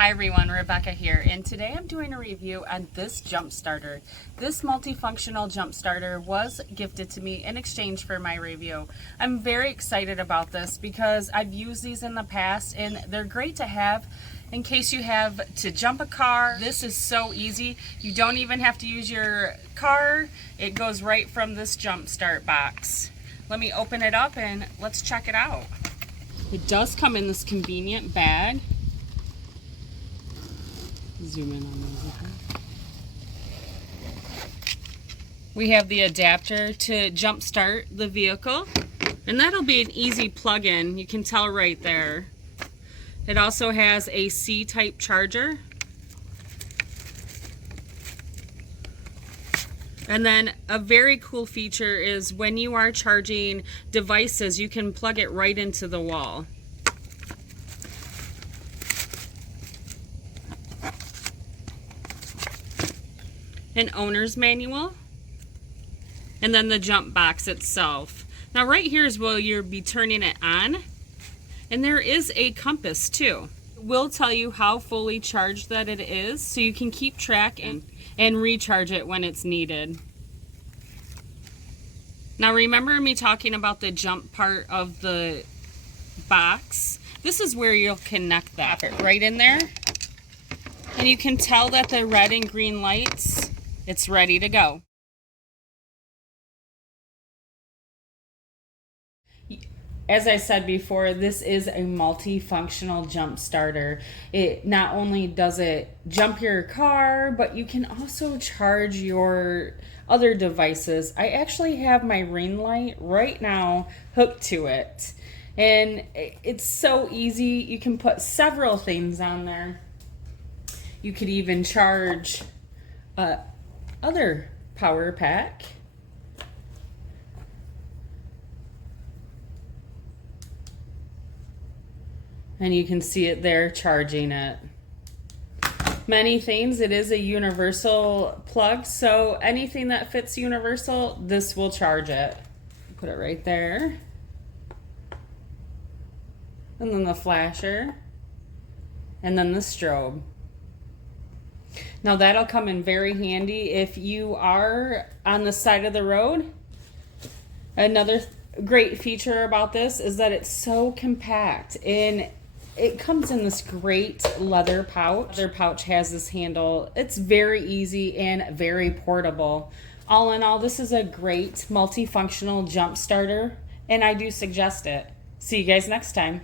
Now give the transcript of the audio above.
Hi everyone, Rebecca here, and today I'm doing a review on this jump starter. This multifunctional jump starter was gifted to me in exchange for my review. I'm very excited about this because I've used these in the past and they're great to have in case you have to jump a car. This is so easy. You don't even have to use your car. It goes right from this jump start box. Let me open it up and let's check it out. It does come in this convenient bag. Zoom in on those. Okay. We have the adapter to jump start the vehicle, and that'll be an easy plug-in. You can tell right there. It also has a C-type charger. And then a very cool feature is when you are charging devices, you can plug it right into the wall. An owner's manual, and then the jump box itself. Now right here is where you'll be turning it on, and there is a compass too. It will tell you how fully charged that it is, so you can keep track and recharge it when it's needed. Now remember me talking about the jump part of the box? This is where you'll connect that. Pop it right in there, and you can tell that the red and green lights, it's ready to go. As I said before, this is a multifunctional jump starter. It not only does it jump your car, but you can also charge your other devices. I actually have my ring light right now hooked to it, and it's so easy. You can put several things on there. You could even charge other power pack. And you can see it there charging it. Many things, it is a universal plug, so anything that fits universal, this will charge it. Put it right there. And then the flasher. And then the strobe. Now that'll come in very handy if you are on the side of the road. Another great feature about this is that it's so compact, and it comes in this great leather pouch. Their pouch has this handle. It's very easy and very portable. All in all, this is a great multifunctional jump starter, and I do suggest it. See you guys next time.